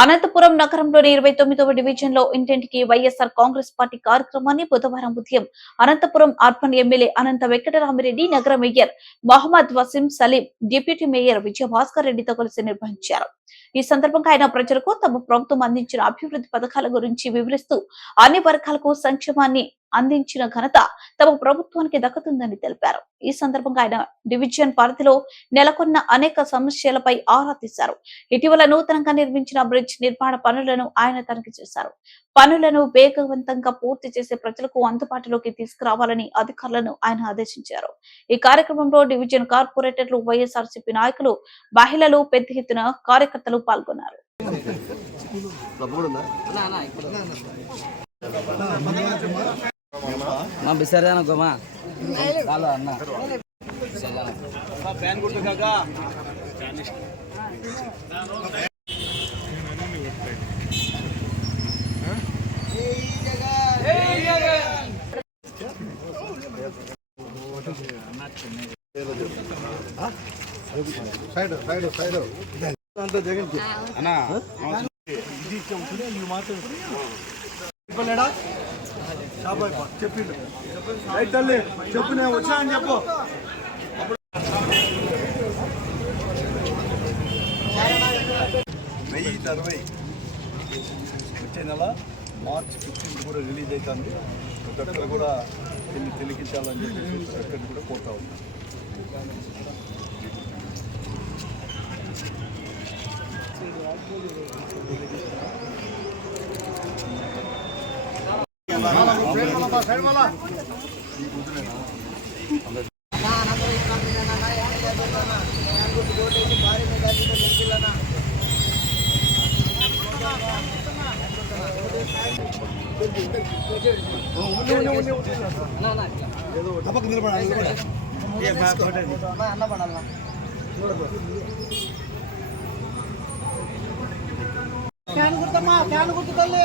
అనంతపురం నగరంలోని 29వ డివిజన్లో ఇంటింటికి వైఎస్ఆర్ కాంగ్రెస్ పార్టీ కార్యక్రమాన్ని బుధవారం ఉదయం అనంతపురం అర్బన్ ఎమ్మెల్యే అనంత వెంకటరామిరెడ్డి, నగర mayor Mohammed Waseem Saleem, deputy mayor Vijayabhaskar రెడ్డితో కలిసి నిర్వహించారు. ఈ సందర్భంగా ఆయన ప్రజలకు తమ ప్రభుత్వం అందించిన అభివృద్ధి పథకాల గురించి వివరిస్తూ అన్ని వర్గాలకు సంక్షేమాన్ని అందించిన ఘనత తమ ప్రభుత్వానికి దక్కుతుందని తెలిపారు. ఈ సందర్భంగా ఆయన డివిజన్ పరిధిలో నెలకొన్న అనేక సమస్యలపై ఆరా తీశారు. ఇటీవల నూతనంగా నిర్మించిన బ్రిడ్జ్ నిర్మాణ పనులను ఆయన తనిఖీ చేశారు. పనులను వేగవంతంగా పూర్తి చేసే ప్రజలకు అందుబాటులోకి తీసుకురావాలని అధికారులను ఆయన ఆదేశించారు. ఈ కార్యక్రమంలో డివిజన్ కార్పొరేటర్లు, వైఎస్ఆర్సీపీ నాయకులు, మహిళలు పెద్ద ఎత్తున కార్యకర్తలు పాల్గొన్నారు. చెప్పిండు రైట్ తల్లి చెప్పు, నేను వచ్చా అని చెప్పు. వచ్చే నెల మార్చ్ 15 కూడా రిలీజ్ అవుతుంది. ప్రతి ఒక్కరు కూడా దీన్ని తిలకించాలని చెప్పేసి ప్రతి ఒక్కరిని కూడా కోరుతా ఉన్నాం. ఫ్యాన్ గుర్తమ్మా, ఫ్యాన్ గుర్తు తల్లి.